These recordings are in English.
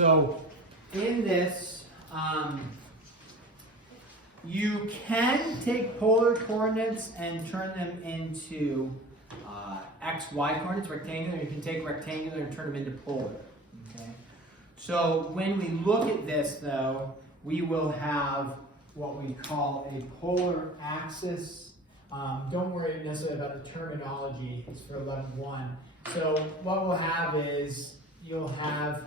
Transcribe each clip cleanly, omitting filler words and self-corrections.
So in this, you can take polar coordinates and turn them into x, y coordinates, rectangular. You can take rectangular and turn them into polar. Okay. So when we look at this, though, we will have what we call a polar axis. Don't worry necessarily about the terminology. It's for 11.1. So what we'll have is you'll have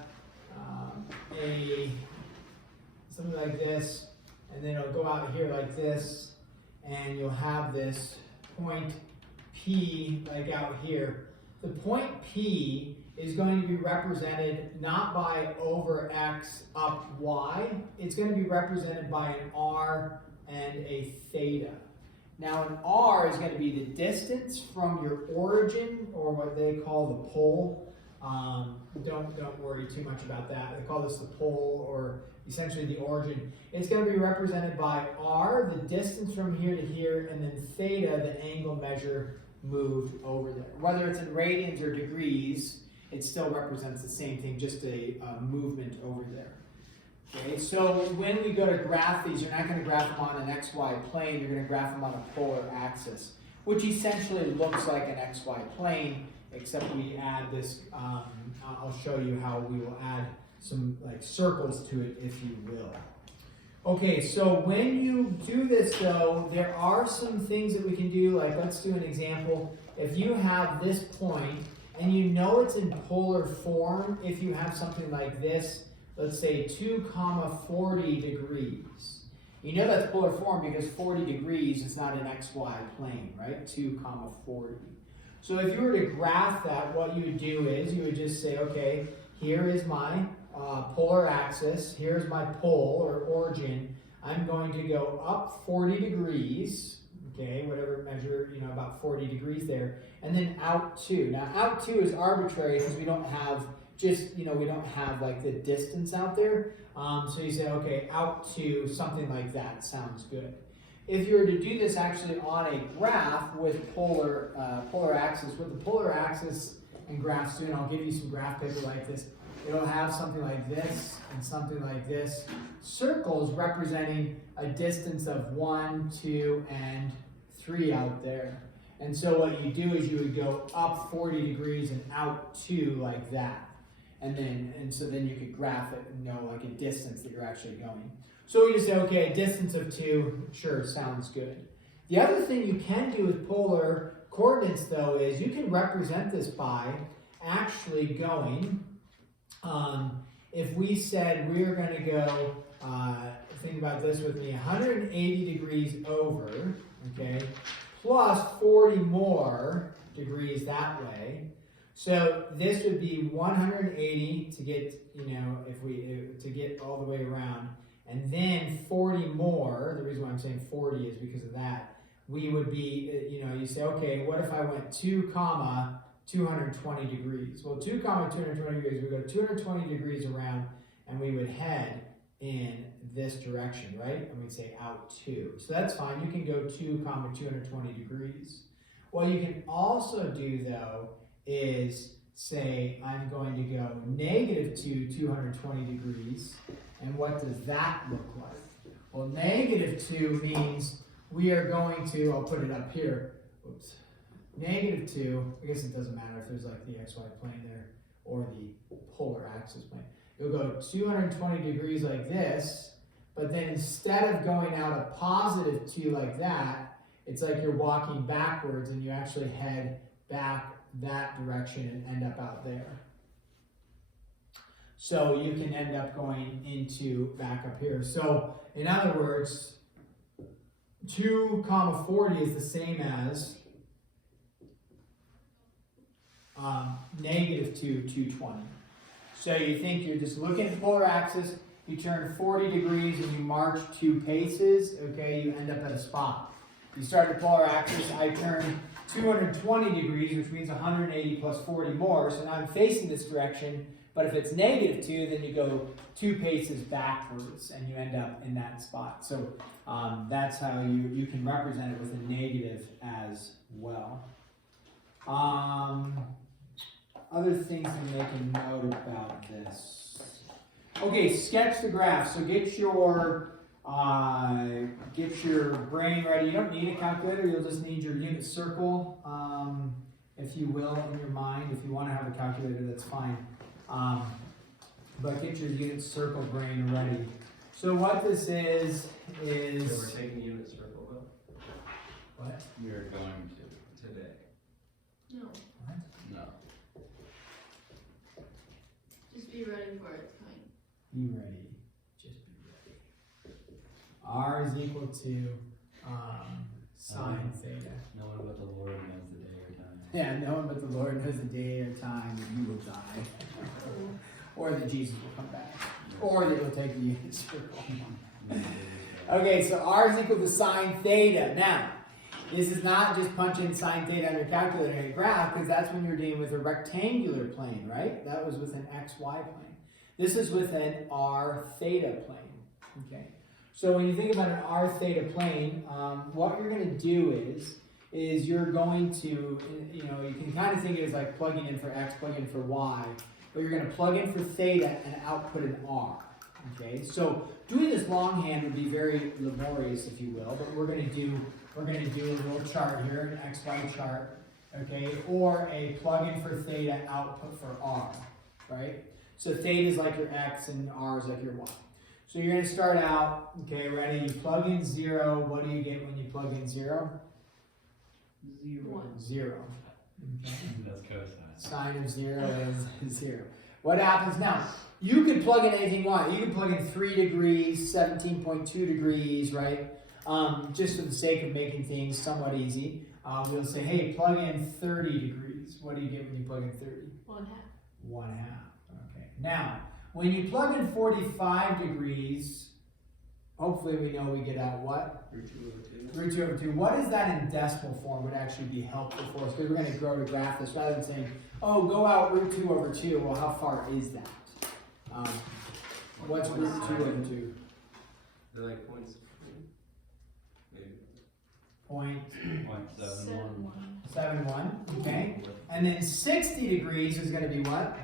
something like this, and then it'll go out here like this, and you'll have this point P like out here. The point P is going to be represented not by over X up Y, it's going to be represented by an R and a theta. Now an R is going to be the distance from your origin, or what they call the pole. Don't worry too much about that. They call this the pole, or essentially the origin. It's going to be represented by R, the distance from here to here, and then theta, the angle measure moved over there. Whether it's in radians or degrees, it still represents the same thing, just a movement over there. Okay, so when we go to graph these, you're not going to graph them on an XY plane, you're going to graph them on a polar axis, which essentially looks like an XY plane, except we add this, I'll show you how we will add some like circles to it, if you will. Okay, so when you do this though, there are some things that we can do, like let's do an example. If you have this point, and you know it's in polar form, if you have something like this, let's say 2, 40 degrees. You know that's polar form because 40 degrees is not an XY plane, right? 2, 40. So if you were to graph that, what you would do is you would just say, okay, here is my polar axis, here's my pole or origin. I'm going to go up 40 degrees, okay, whatever measure, about 40 degrees there, and then out 2. Now out 2 is arbitrary because we don't have we don't have like the distance out there. So you say, okay, out 2, something like that sounds good. If you were to do this actually on a graph with polar axis, what the polar axis and graphs do, and I'll give you some graph paper like this, it'll have something like this and something like this. Circles representing a distance of 1, 2, and 3 out there. And so what you do is you would go up 40 degrees and out 2 like that. And so then you could graph it and know like a distance that you're actually going. So we just say, okay, a distance of 2, sure, sounds good. The other thing you can do with polar coordinates though is you can represent this by actually going, if we said we're going to go, think about this with me, 180 degrees over, okay, plus 40 more degrees that way. So this would be 180 to get, to get all the way around, and then 40 more. The reason why I'm saying 40 is because of that. We would be, you say, okay, what if I went 2, 220 degrees? Well, 2, 220 degrees, we go 220 degrees around, and we would head in this direction, right? And we'd say out 2. So that's fine. You can go 2, 220 degrees. What you can also do, though, is say I'm going to go -2, 220 degrees. And what does that look like? Well, -2 means we are going to, I'll put it up here, oops, -2, I guess it doesn't matter if there's like the XY plane there or the polar axis plane. You'll go 220 degrees like this, but then instead of going out a +2 like that, it's like you're walking backwards and you actually head back that direction and end up out there. So you can end up going into back up here. So in other words, 2, 40 is the same as -2, 220. So you think you're just looking at the polar axis, you turn 40 degrees and you march 2 paces, okay, you end up at a spot. You start the polar axis, I turn 220 degrees, which means 180 plus 40 more, so now I'm facing this direction, but if it's -2, then you go 2 paces backwards and you end up in that spot. So that's how you can represent it with a negative as well. Other things to make a note about this. Okay, sketch the graph. So get your brain ready. You don't need a calculator. You'll just need your unit circle, if you will, in your mind. If you want to have a calculator, that's fine. But get your unit circle brain ready. So what this is. So we're taking unit circle though? What? We're going to today. No, What? No. just be ready for it, kind. Be ready. Just be ready. R is equal to sine theta. No one but the Lord knows the day or time. Yeah, no one but the Lord knows the day or time that you will die. Or that Jesus will come back. Or that he'll take the unit circle. Okay, so R is equal to sine theta. Now, this is not just punch in sine theta on your calculator and graph, because that's when you're dealing with a rectangular plane, right? That was with an XY plane. This is with an R theta plane. Okay. So when you think about an R theta plane, what you're going to do is you're going to, you can kind of think of it as like plugging in for X, plugging in for Y, but you're going to plug in for theta and output an R. Okay, so doing this longhand would be very laborious, if you will, but we're going to do a little chart here, an XY chart, okay, or a plug in for theta, output for R, right? So theta is like your X and R is like your Y. So you're going to start out, okay, ready? You plug in 0. What do you get when you plug in 0? 0. Okay. That's cosine. Sine of 0 is 0. What happens now? You can plug in anything you want. You can plug in 3 degrees, 17.2 degrees, right? Just for the sake of making things somewhat easy. We'll say, hey, plug in 30 degrees. What do you get when you plug in 30? 1/2. 1/2. Okay. Now, when you plug in 45 degrees, hopefully we know we get out what? Root 2 over 2. Root 2 over 2. What is that in decimal form would actually be helpful for us? Because we're going to grow to graph this rather than saying, oh, go out root 2 over 2. Well, how far is that? What's root 2 over 2? They're like points. Maybe. Point 0.71. 71. Okay. And then 60 degrees is going to be what?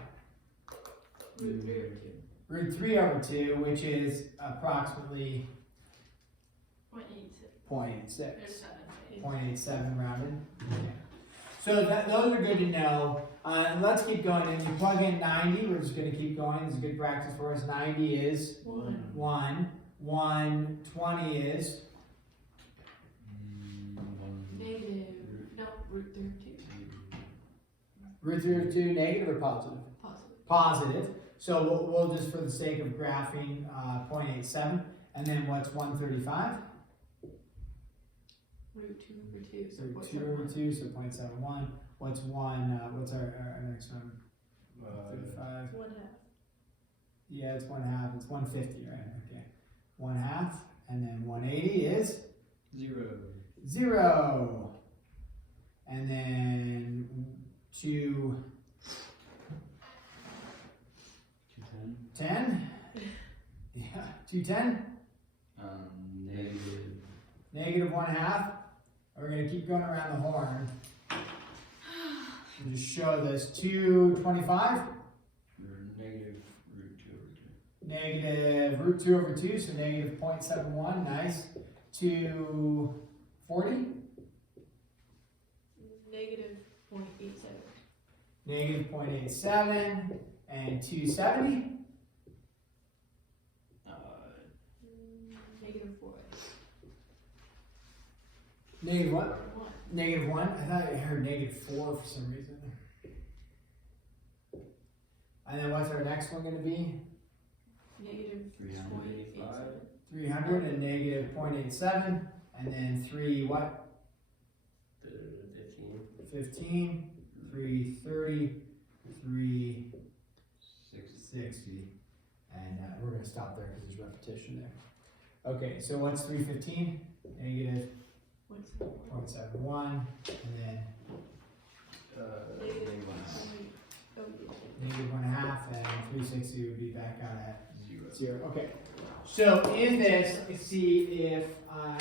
Root 3. Root 3 over 2, which is approximately 0.86. 0.86. There's 7. 0.87 rounded. Yeah. So those are good to know. And let's keep going. And you plug in 90. We're just going to keep going. This is good practice for us. 90 is 1. 1. 120 is Negative. No, root 32. root 3 over 2, negative or positive? Positive. Positive. So we'll just, for the sake of graphing, 0.87. And then what's 135? Root 2 over 2. So Root 2 over 2, so 0.71. What's what's our next one? 35. 1/2. Yeah, it's 1/2. It's 150, right? Okay. 1/2. And then 180 is 0. And then 210. 10? Yeah, 210. Negative 1/2. We're going to keep going around the horn. And just show this. 225. Negative root 2 over 2. Negative root 2 over 2, so negative 0.71. Nice. 240. Negative 0.87. Negative 0.87. And 270. Negative 4. Negative what? 1. Negative 1? I thought I heard negative 4 for some reason. And then what's our next one going to be? Negative 385. 300 and negative 0.87. And then 3 what? 15. 330. 360. And we're going to stop there because there's repetition there. Okay, so what's 315? Negative 0.71. And then Negative 1/2. And 360 would be back out at 0. Okay. So in this, let's see if I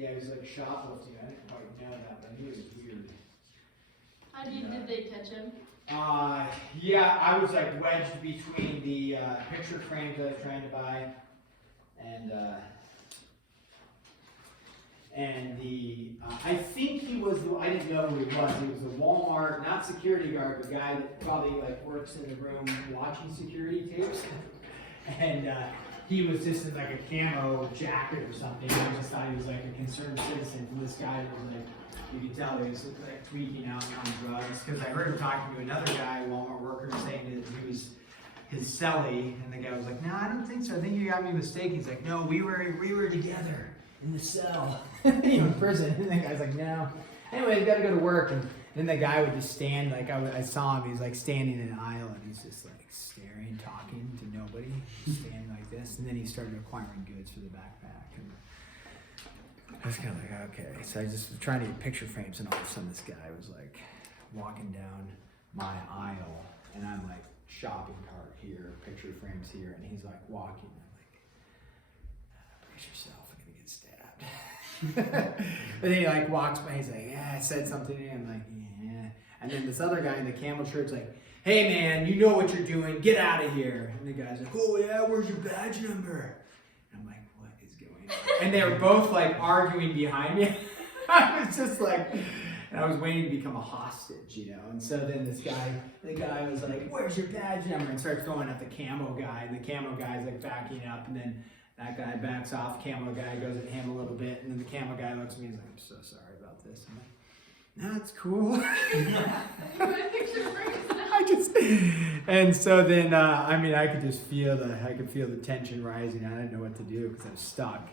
Yeah, he was like shoplifting. I didn't quite know that, but he was weird. Did they catch him? Yeah, I was like wedged between the picture frames I was trying to buy and the I think he was, I didn't know who he was. He was a Walmart, not security guard, but guy that probably like works in the room watching security tapes. And he was just in like a camo jacket or something. I just thought he was like a concerned citizen. And this guy was like, you could tell he was like tweaking out on drugs. Because I heard him talking to another guy, Walmart worker, saying that he was his cellie. And the guy was like, no, I don't think so. I think you got me mistaken. He's like, no, we were together in the cell, in prison. And the guy's like, no. Anyway, he's got to go to work. And then the guy would just stand, like I saw him, he's like standing in an aisle and he's just like staring, talking to nobody, standing like this. And then he started acquiring goods for the backpack. And I was kind of like, okay. So I just was trying to get picture frames, and all of a sudden this guy was like walking down my aisle, and I'm like shopping cart here, picture frames here, and he's like walking. I'm like, brace yourself, I'm gonna get stabbed. And then he like walks by, he's like, yeah, I said something to him. I'm like, yeah. And then this other guy in the camel shirt's like, hey man, you know what you're doing, get out of here. And the guy's like, oh yeah, where's your badge number? And I'm like, what is going on? And they were both like arguing behind me. I was just like, and I was waiting to become a hostage, you know. And so then the guy was like, where's your badge number? And starts going at the camo guy, and the camo guy's like backing up, and then that guy backs off, camo guy goes at him a little bit, and then the camo guy looks at me and he's like, I'm so sorry about this. I'm like, no, it's cool. And so then, I could just feel the tension rising. I didn't know what to do because I was stuck.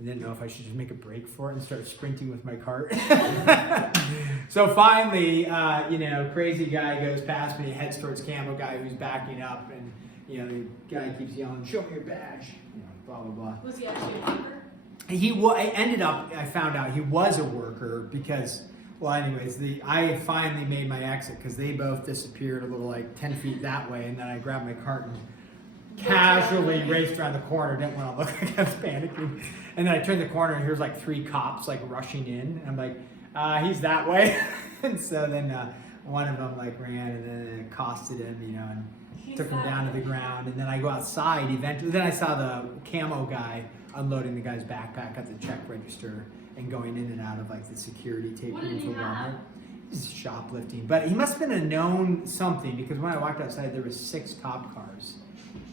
I didn't know if I should just make a break for it and start sprinting with my cart. So finally, crazy guy goes past me, heads towards camo guy who's backing up, and the guy keeps yelling, "Show me your badge," blah blah blah. Was he actually a worker? I found out he was a worker because, well, anyways, I finally made my exit because they both disappeared a little like 10 feet that way, and then I grabbed my cart and casually raced around the corner. Didn't want to look like I was panicking. And then I turned the corner and here's like 3 cops like rushing in. And I'm like, he's that way. And so then one of them like ran and then accosted him, and took him down to the ground. And then I go outside eventually. Then I saw the camo guy unloading the guy's backpack at the check register and going in and out of like the security tape What did room he for have? Walmart. He's shoplifting. But he must have been a known something because when I walked outside there was 6 cop cars.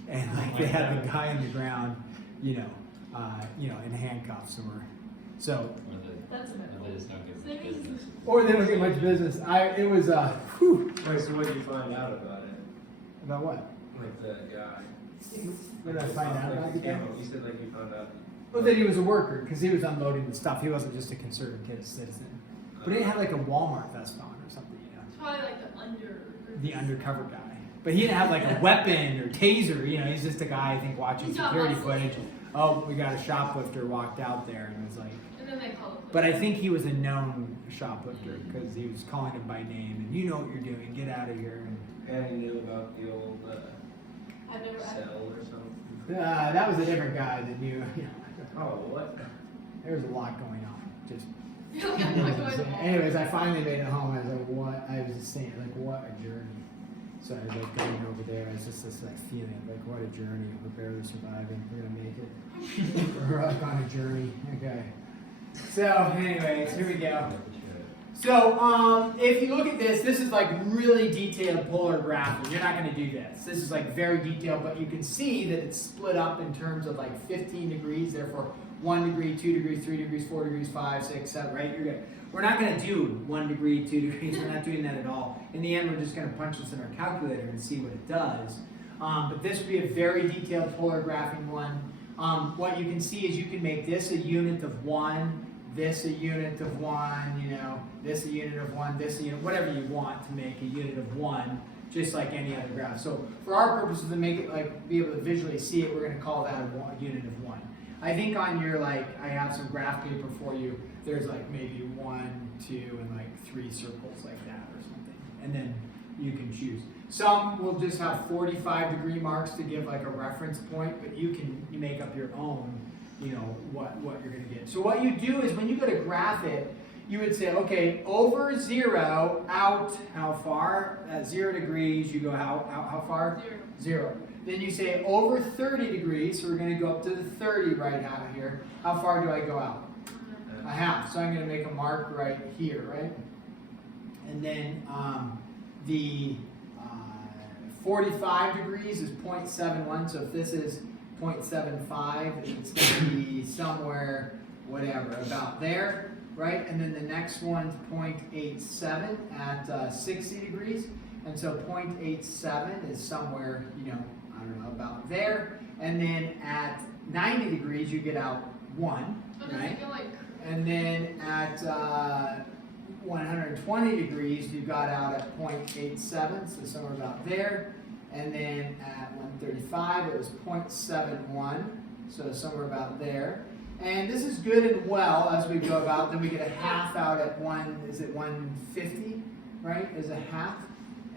And like they had the guy on the ground, in handcuffs so That's a No, they just don't get So that means- business. or they don't get much business. It was whew. Wait, so what did you find out about it? About what? Like the guy? What did I find out about the guy? You said like you found out. Well, that he was a worker because he was unloading the stuff. He wasn't just a conservative citizen. But he had like a Walmart vest on or something, It's probably like the undercover guy. But he didn't have like a weapon or taser, he's just a guy, I think, watching He's not security licensed. footage. Oh, we got a shoplifter walked out there and was like, And then they call it. but I think he was a known shoplifter because he was calling him by name and you know what you're doing, get out of here. And he knew about the old I've never. cell or something. And, that was a different guy that knew. Oh, what? There was a lot going on. Just. You're like, I'm not going to Walmart. Anyways, I finally made it home. I was like, what? I was just saying, like, what a journey. So I was like going over there. It's just this like feeling like, what a journey. We're barely surviving. We're gonna make it. We're like on a journey. Okay. So, anyways, here we go. So, if you look at this is like really detailed polar graphing. You're not going to do this. This is like very detailed, but you can see that it's split up in terms of like 15 degrees. Therefore, 1 degree, 2 degrees, 3 degrees, 4 degrees, 5, 6, 7. Right? You're good. We're not going to do 1 degree, 2 degrees. We're not doing that at all. In the end, we're just going to punch this in our calculator and see what it does. But this would be a very detailed polar graphing one. What you can see is you can make this a unit of 1. This a unit of 1, this a unit of 1, this a unit, whatever you want to make a unit of 1, just like any other graph. So for our purposes to make it like be able to visually see it, we're going to call that a unit of 1. I think on your I have some graph paper for you. There's like maybe 1, 2, and like 3 circles like that or something, and then you can choose. Some will just have 45-degree marks to give like a reference point, but you make up your own you know, what you're gonna get. So what you do is when you go to graph it, you would say, okay, over 0, out, how far? At 0 degrees, you go how far? 0. 0. Then you say over 30 degrees, so we're gonna go up to the 30 right out here. How far do I go out? A half. So I'm gonna make a mark right here, right? And then the 45 degrees is 0.71, so if this is 0.75, it's gonna be somewhere, whatever, about there. Right, and then the next one's 0.87 at 60 degrees, and so 0.87 is somewhere, you know, I don't know, about there. And then at 90 degrees, you get out 1, But does right? it go like? And then at 120 degrees, you got out at 0.87, so somewhere about there. And then at 135, it was 0.71, so somewhere about there. And this is good and well as we go about. Then we get a half out at 150, right? Is a half.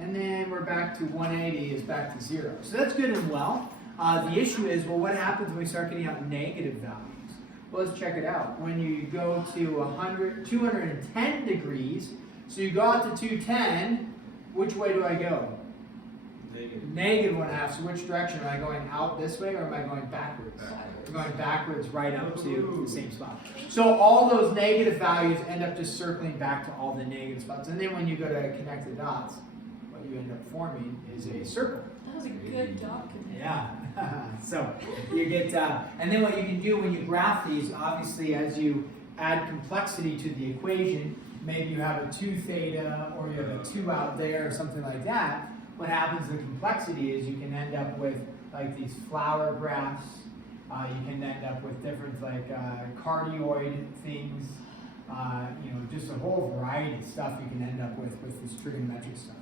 And then we're back to 180 is back to 0. So that's good and well. The issue is, well, what happens when we start getting out negative values? Well, let's check it out. When you go to 210 degrees, so you go out to 210, which way do I go? Negative 1/2. So which direction? Am I going out this way or am I going backwards? I'm going backwards right up to the same spot. So all those negative values end up just circling back to all the negative spots. And then when you go to connect the dots, what you end up forming is a circle. That was a good document. Yeah. So you get, and then what you can do when you graph these, obviously as you add complexity to the equation, maybe you have a 2 theta or you have a 2 out there or something like that. What happens in complexity is you can end up with like these flower graphs. You can end up with different like cardioid things. You know, just a whole variety of stuff you can end up with this trigonometric stuff.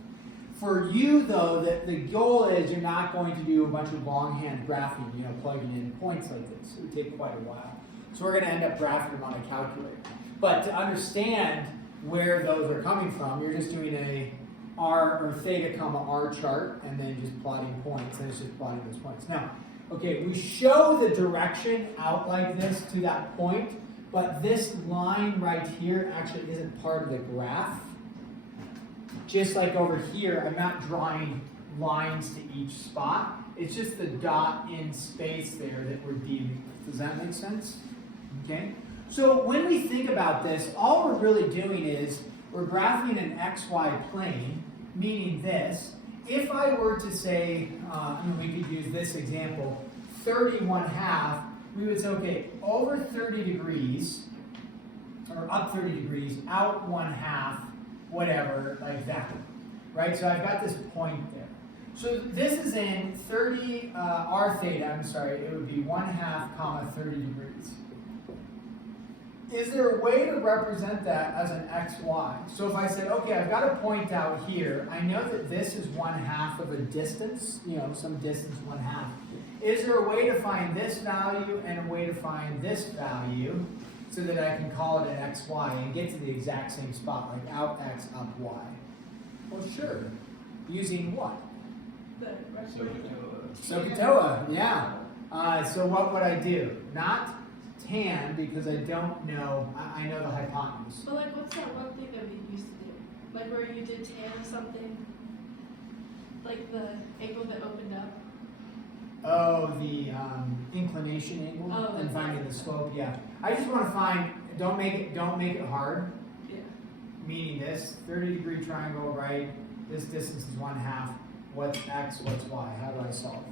For you though, the goal is you're not going to do a bunch of longhand graphing, you know, plugging in points like this. It would take quite a while. So we're going to end up graphing them on a calculator. But to understand where those are coming from, you're just doing a R or theta comma R chart and then just plotting points, and it's just plotting those points. Now, okay, we show the direction out like this to that point, but this line right here actually isn't part of the graph. Just like over here, I'm not drawing lines to each spot. It's just the dot in space there that we're dealing with. Does that make sense? Okay? So when we think about this, all we're really doing is we're graphing an XY plane, meaning this. If I were to say, we could use this example, 30 1/2, we would say, okay, over 30 degrees, or up 30 degrees, out 1/2, whatever, like that, right? So I've got this point there. So this is in 30, r theta, I'm sorry, it would be 1/2 comma 30 degrees. Is there a way to represent that as an XY? So if I said, okay, I've got a point out here, I know that this is 1/2 of a distance, you know, some distance 1/2. Is there a way to find this value and a way to find this value so that I can call it an XY and get to the exact same spot, like out X, up Y? Well, sure. Using what? SOHCAHTOA, yeah. So what would I do? Not tan, because I don't know, I know the hypotenuse. But like, what's that one thing that we used to do? Like where you did tan something? Like the angle that opened up? Oh, the inclination angle Oh, and that's finding right. the slope, yeah. I just want to find, don't make it hard, Yeah. meaning this 30-degree triangle, right? This distance is 1/2. What's X, what's Y? How do I solve?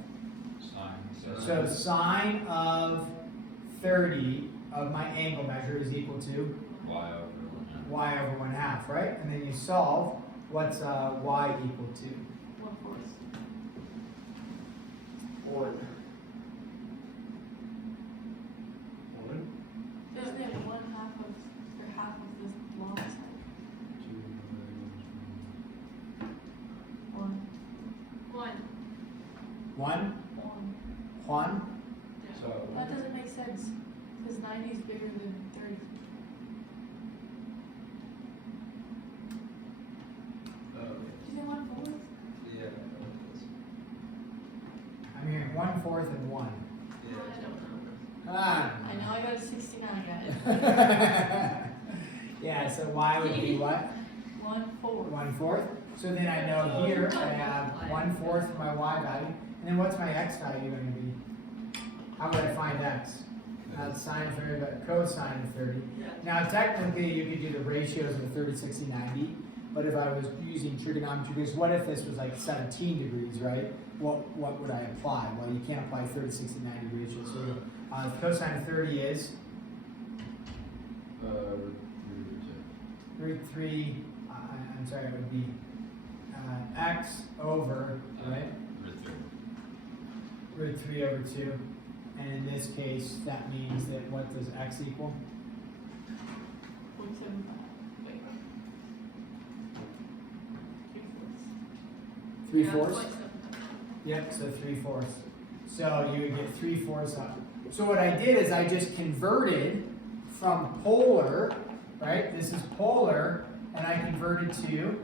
Sine. So sine of 30 of my angle measure is equal to Y over 1/2. Y over 1/2, right? And then you solve, what's Y equal to? 1/4. 1. Isn't it 1/2 of, or half of this long side? 1. 1. 1? 1. 1? So, That doesn't make sense, because 90 is bigger than 30. Did you say 1/4? yeah. I'm hearing 1/4 and 1. Yeah. I don't know. Ah, I know. Now I got it. Yeah, so y would be what? 1/4. 1/4. So then I know here I have 1/4 for my y value. And then what's my x value going to be? How would I find x? Not sine of 30, but cosine of 30. Now technically you could do the ratios of 30, 60, 90. But if I was using trigonometry, because what if this was like 17 degrees, right? What would I apply? Well, you can't apply 30, 60, 90 ratios. So cosine of 30 is root 3, I'm sorry, it would be x over, right? Root 3 over 2. And in this case, that means that what does x equal? 0.75. Wait. 3/4. 3/4? Yep, so 3/4. So you would get 3/4 up. So what I did is I just converted from polar, right? This is polar, and I converted to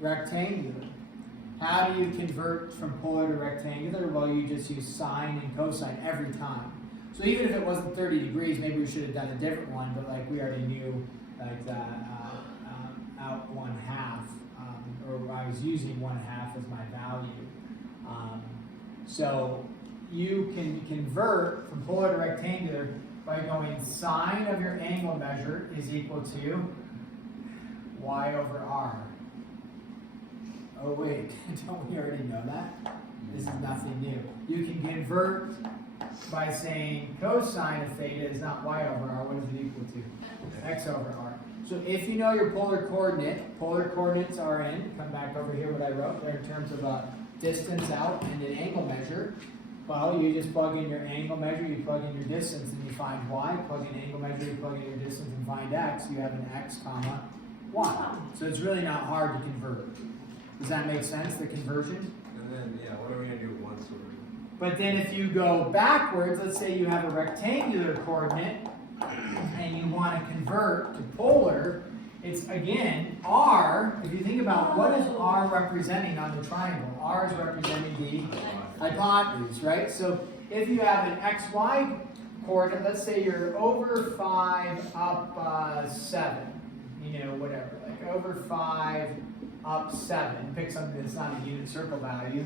rectangular. How do you convert from polar to rectangular? Well, you just use sine and cosine every time. So even if it wasn't 30 degrees, maybe we should have done a different one, but like we already knew like out 1/2, or I was using 1/2 as my value. So you can convert from polar to rectangular by going sine of your angle measure is equal to y over r. Oh wait, don't we already know that? This is nothing new. You can convert by saying cosine of theta is not y over r. What is it equal to? X over r. So if you know your polar coordinates are in, come back over here what I wrote there in terms of a distance out and an angle measure. Well, you just plug in your angle measure, you plug in your distance, and you find y. Plug in angle measure, you plug in your distance and find x. You have an x comma y. So it's really not hard to convert. Does that make sense, the conversion? And then, yeah, what are we gonna do with 1/4? But then if you go backwards, let's say you have a rectangular coordinate and you want to convert to polar, it's again, r, if you think about what is r representing on the triangle, r is representing the hypotenuse, right? So if you have an xy coordinate, let's say you're over 5 up 7, whatever, like over 5 up 7, pick something that's not a unit circle value.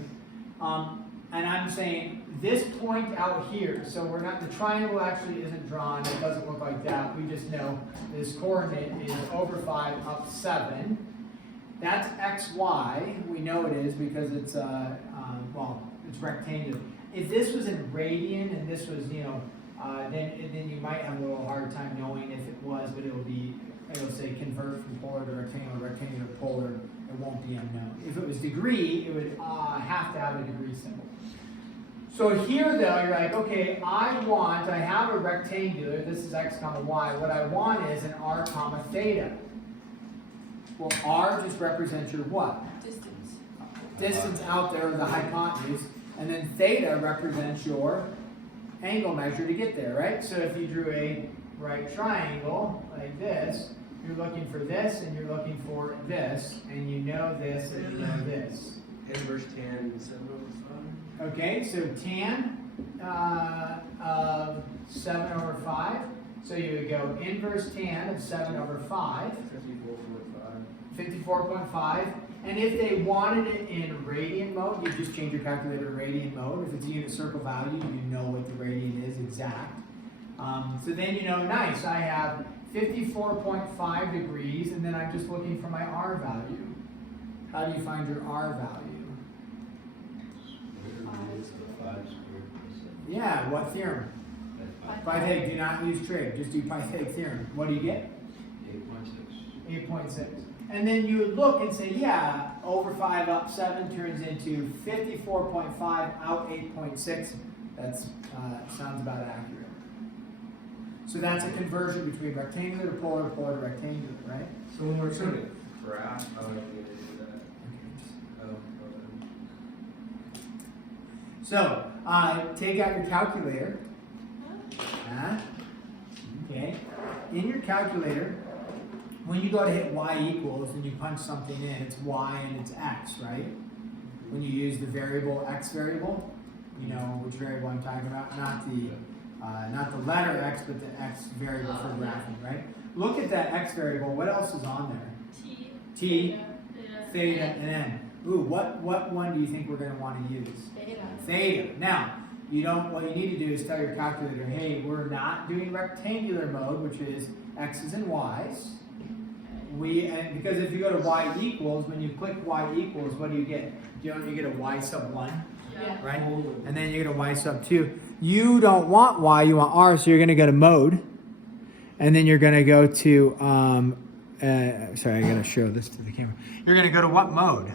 And I'm saying this point out here, so we're not, the triangle actually isn't drawn, it doesn't look like that, we just know this coordinate is over 5 up 7. That's xy, we know it is because it's, it's rectangular. If this was in radian and this was, then you might have a little hard time knowing if it was, but it'll say convert from polar to rectangular to polar, it won't be unknown. If it was degree, it would have to have a degree symbol. So here though, you're like, okay, I have a rectangular, this is x comma y, what I want is an r comma theta. Well, r just represents your what? Distance. Distance out there, the hypotenuse, and then theta represents your angle measure to get there, right? So if you drew a right triangle like this, you're looking for this and you're looking for this, and you know this and you know this. Inverse tan 7/5? Okay, so tan of 7/5. So you would go inverse tan of 7/5. 54.5. And if they wanted it in radian mode, you just change your calculator to radian mode. If it's a unit circle value, you know what the radian is exact. So then nice, I have 54.5 degrees, and then I'm just looking for my r value. How do you find your r value? Yeah, what theorem? Pythag, do not use trig, just do Pythag theorem. What do you get? 8.6. 8.6. And then you would look and say, yeah, over 5 up 7 turns into 54.5 out 8.6. That's sounds about accurate. So that's a conversion between rectangular to polar to rectangular, right? So when we're trying to graph, how are we gonna do that? Oh, So take out your calculator. Okay. In your calculator, when you go to hit y equals and you punch something in, it's y and it's x, right? When you use the variable x variable, you know which variable I'm talking about, not the not the letter x, but the x variable for graphing, right? Look at that x variable. What else is on there? T, theta, and n. Ooh, what one do you think we're going to want to use? Theta. Now, what you need to do is tell your calculator, hey, we're not doing rectangular mode, which is x's and y's. Because if you go to y equals, when you click y equals, what do you get? You get a y sub 1, Yeah. right? And then you get a y sub 2. You don't want y, you want r, so you're going to go to mode. And then you're going to go to, sorry, I got to show this to the camera. You're going to go to what mode?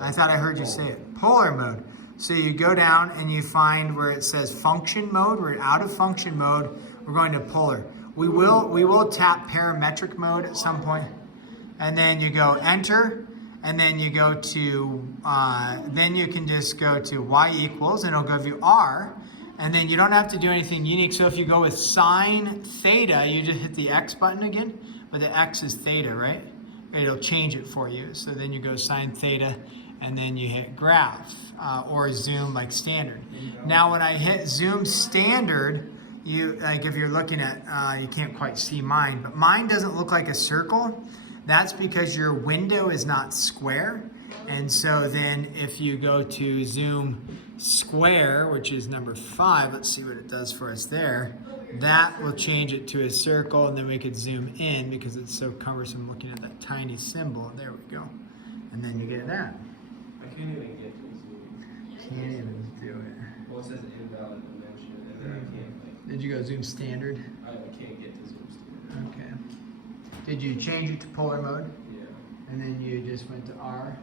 I thought I heard you say it. Polar mode. So you go down and you find where it says function mode. We're out of function mode. We're going to polar. We will tap parametric mode at some point. And then you go enter. And then you go to, then you can just go to y equals and it'll give you r. And then you don't have to do anything unique. So if you go with sine theta, you just hit the X button again. But the X is theta, right? It'll change it for you. So then you go sine theta. And then you hit graph or zoom like standard. Now when I hit zoom standard, if you're looking at, you can't quite see mine, but mine doesn't look like a circle. That's because your window is not square. And so then if you go to zoom square, which is number 5, let's see what it does for us there. That will change it to a circle, and then we could zoom in because it's so cumbersome looking at that tiny symbol. There we go. And then you get that. I can't even get to zoom. Can't even do it. Well, it says invalid dimension, and then I can't, Did you go zoom standard? I can't get to zoom standard. Okay. Did you change it to polar mode? Yeah. And then you just went to R?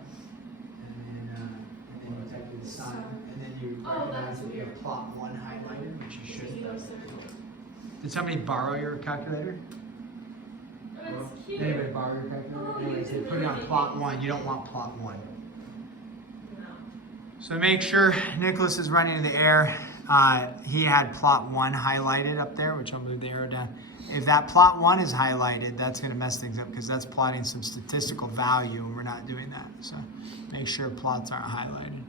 And then you typed in sun, and then you Oh, recognize that's that you have weird. plot 1 highlighted, which you should. That's Did somebody borrow your calculator? cute. Did anybody borrow your calculator? Oh, Anyways, they you put it on really plot did. 1. You don't want plot 1. No. So make sure Nicholas is running in the air. He had plot 1 highlighted up there, which I'll move the arrow down. If that plot 1 is highlighted, that's going to mess things up because that's plotting some statistical value, and we're not doing that. So make sure plots aren't highlighted.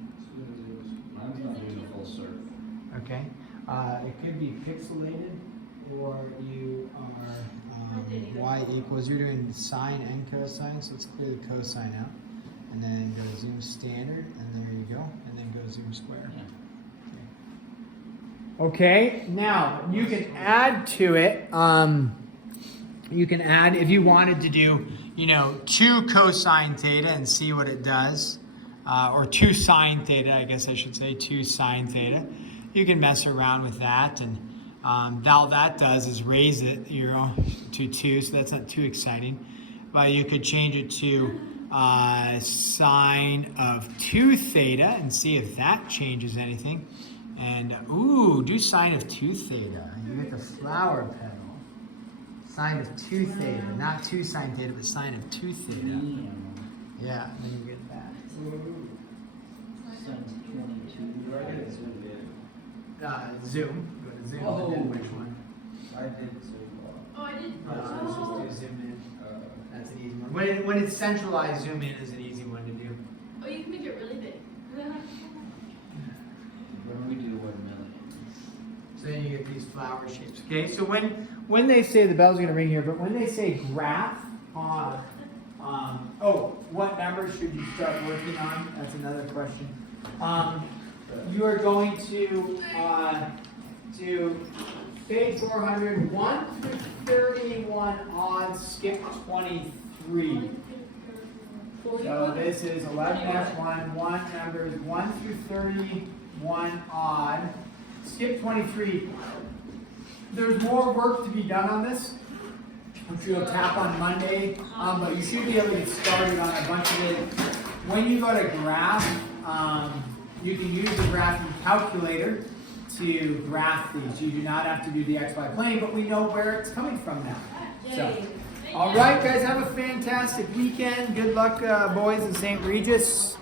Mine's not doing a full circle. Okay. It could be pixelated, or you are y equals. You're doing sine and cosine, so let's clear the cosine out, and then go zoom standard, and there you go, and then go zoom square. Okay, now you can add to it, you can add, if you wanted to do, 2 cosine theta and see what it does, or 2 sine theta, I guess I should say, 2 sine theta. You can mess around with that, and all that does is raise it, to 2, so that's not too exciting. But you could change it to sine of 2 theta and see if that changes anything. And, do sine of 2 theta. You get the flower petal. Sine of 2 theta. Not 2 sine theta, but sine of 2 theta. Yeah, then you get that. Do I get zoomed in? Zoom. Go to zoom. Oh. And then which one? I did zoom Oh, I did. Let's Oh. just do zoom in. out. That's an easy one. When it's centralized, zoom in is an easy one to do. Oh, you can make it really big. When we do watermelon. So then you get these flower shapes. Okay, so when they say, the bell's gonna ring here, but when they say graph on, what numbers should you start working on? That's another question. You are going to do page 400, 1 through 31 odd, skip 23. So this is 11F1, 1 numbers 1 through 31 odd, skip 23. There's more work to be done on this, which we'll tap on Monday, but you should be able to get started on a bunch of it. When you go to graph, you can use the graphing calculator to graph these. You do not have to do the XY plane, but we know where it's coming from now. So, all right, guys, have a fantastic weekend. Good luck, boys in St. Regis.